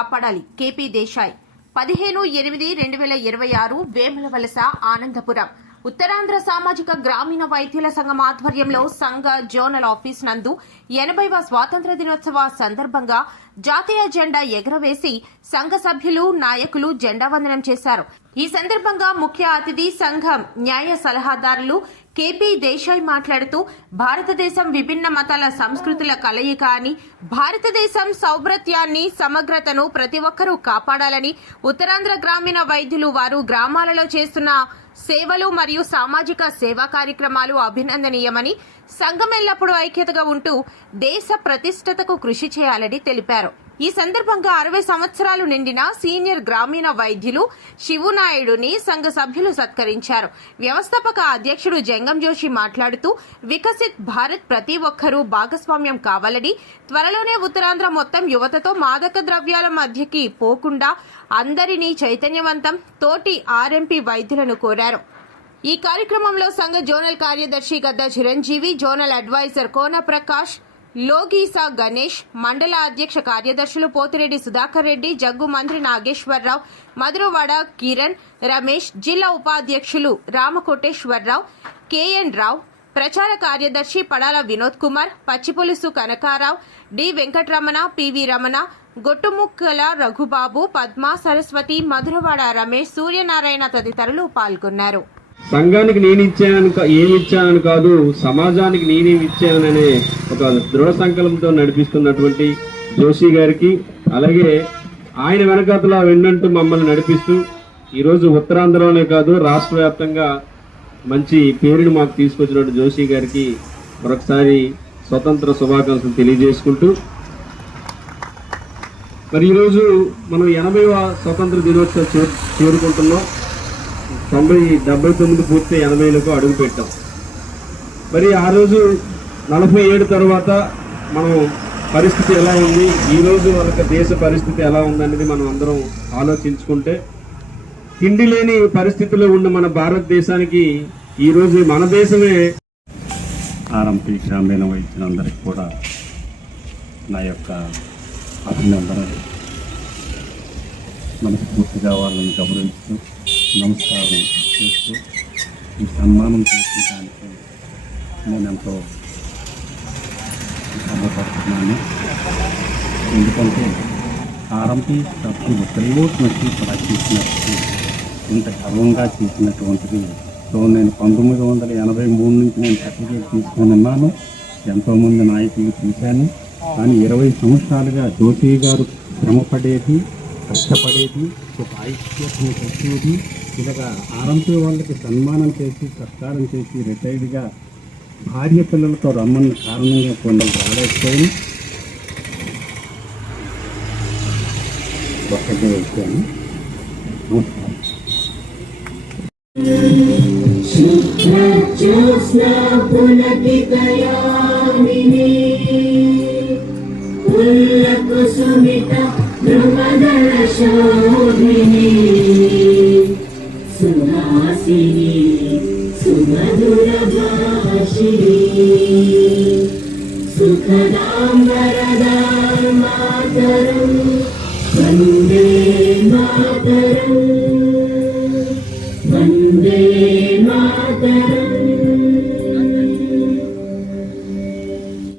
కాపాడాలి. కేపీ దేశాయ్ 15/8/2026 వేములవలస ఆనందపురం. ఉత్తరాంధ్ర సామాజిక గ్రామీణ వైద్యుల సంఘం ఆధ్వర్యంలో సంఘ జోనల్ ఆఫీస్ నందు 80వ స్వాతంత్ర దినోత్సవ సందర్భంగా జాతీయ జెండా ఎగురవేసి సంఘ సభ్యులు నాయకులు జెండా వందనం చేశారు. ఈ సందర్భంగా ముఖ్య అతిథి సంఘం న్యాయ సలహాదారులు కేపీ దేశాయ్ మాట్లాడుతూ భారతదేశం విభిన్న మతాల సంస్కృతుల కలయిక అని, భారతదేశం సౌభ్రత్యాన్ని సమగ్రతను ప్రతి ఒక్కరూ కాపాడాలని, ఉత్తరాంధ్ర గ్రామీణ వైద్యులు వారు గ్రామాలలో చేస్తున్న సేవలు మరియు సామాజిక సేవా కార్యక్రమాలు అభినందనీయమని, సంఘం ఎల్లప్పుడూ ఐక్యతగా ఉంటూ దేశ ప్రతిష్టతకు కృషి చేయాలని తెలిపారు. ఈ సందర్భంగా 60 సంవత్సరాలు నిండిన సీనియర్ గ్రామీణ వైద్యులు శివునాయుడుని సంఘ సభ్యులు సత్కరించారు. వ్యవస్థాపక అధ్యక్షుడు జంగం జోషి మాట్లాడుతూ వికసిత్ భారత్ ప్రతి ఒక్కరూ భాగస్వామ్యం కావాలని, త్వరలోనే ఉత్తరాంధ్ర మొత్తం యువతతో మాదక ద్రవ్యాల మధ్యకి పోకుండా అందరినీ చైతన్యవంతం తోటి ఆర్ఎంపీ వైద్యులను కోరారు. ఈ కార్యక్రమంలో సంఘ జోనల్ కార్యదర్శి గద్ద చిరంజీవి, జోనల్ అడ్వైజర్ కోన ప్రకాష్, లోగీసా గణేష్, మండల అధ్యక్ష కార్యదర్శులు పోతిరెడ్డి సుధాకర్ రెడ్డి, జగ్గు మంత్రి నాగేశ్వరరావు, మధురవాడ కిరణ్, రమేష్, జిల్లా ఉపాధ్యక్షులు రామకోటేశ్వరరావు, కేఎన్ రావు, ప్రచార కార్యదర్శి పడాల వినోద్ కుమార్, పచ్చిపులుసు కనకారావు, డి వెంకటరమణ, పివి రమణ, గొట్టుముక్కల రఘుబాబు, పద్మ, సరస్వతి, మధురవాడ రమేష్, సూర్యనారాయణ తదితరులు పాల్గొన్నారు. సంఘానికి నేను ఏమి ఇచ్చానని కాదు, సమాజానికి నేనేమి ఇచ్చాననే ఒక దృఢ సంకల్పంతో నడిపిస్తున్నటువంటి జోషి గారికి, అలాగే ఆయన వెనకాతల వెన్నంటూ మమ్మల్ని నడిపిస్తూ ఈరోజు ఉత్తరాంధ్రలోనే కాదు రాష్ట్ర వ్యాప్తంగా మంచి పేరుని మాకు తీసుకొచ్చినటువంటి జోషి గారికి మరొకసారి స్వతంత్ర శుభాకాంక్షలు తెలియజేసుకుంటూ, మరి ఈరోజు మనం 80వ స్వతంత్ర దినోత్సవం చేరుకుంటున్నాం. 79 పూర్తి 80లకు అడుగు పెట్టాం. మరి ఆ రోజు 47 తర్వాత మనం పరిస్థితి ఎలా ఉంది, ఈరోజు మనకు దేశ పరిస్థితి ఎలా ఉందనేది మనం అందరం ఆలోచించుకుంటే, తిండి లేని పరిస్థితిలో ఉన్న మన భారతదేశానికి ఈరోజు మన దేశమే. ఆర్ఎంపీ గ్రామీణ వైద్యులందరికీ కూడా నా యొక్క అభినందనలు, మనస్ఫూర్తిగా వాళ్ళని గౌరవిస్తూ నమస్కారం చేస్తూ ఈ సన్మానం చేసేదానికి నేను ఎంతో గర్వపడుతున్నాను. ఎందుకంటే ఆర్ఎంపీ సభ్యులు ప్రైవేట్ నుంచి ప్రకటించినట్టు ఇంత గర్వంగా చేసినటువంటిది. సో నేను 1983 నుంచి నేను సర్టిఫికేట్ తీసుకొని ఉన్నాను. ఎంతోమంది నాయకులు చూశాను. కానీ 20 సంవత్సరాలుగా జోషి గారు శ్రమపడేది, కష్టపడేది, ఒక ఐక్యతను తెచ్చేది, ఇలాగా ఆర్ఎంపీ వాళ్ళకి సన్మానం చేసి సత్కారం చేసి రిటైర్డ్గా భార్య పిల్లలతో రమ్మన్న కారణంగా కొన్ని రాలేకపోయాను. ఒక్కటే వచ్చాను. సుహాసిని సుమధుర భాషిణి సుఖదాం వరదాం మాతరం వందే మాతరం వందే మాతరం.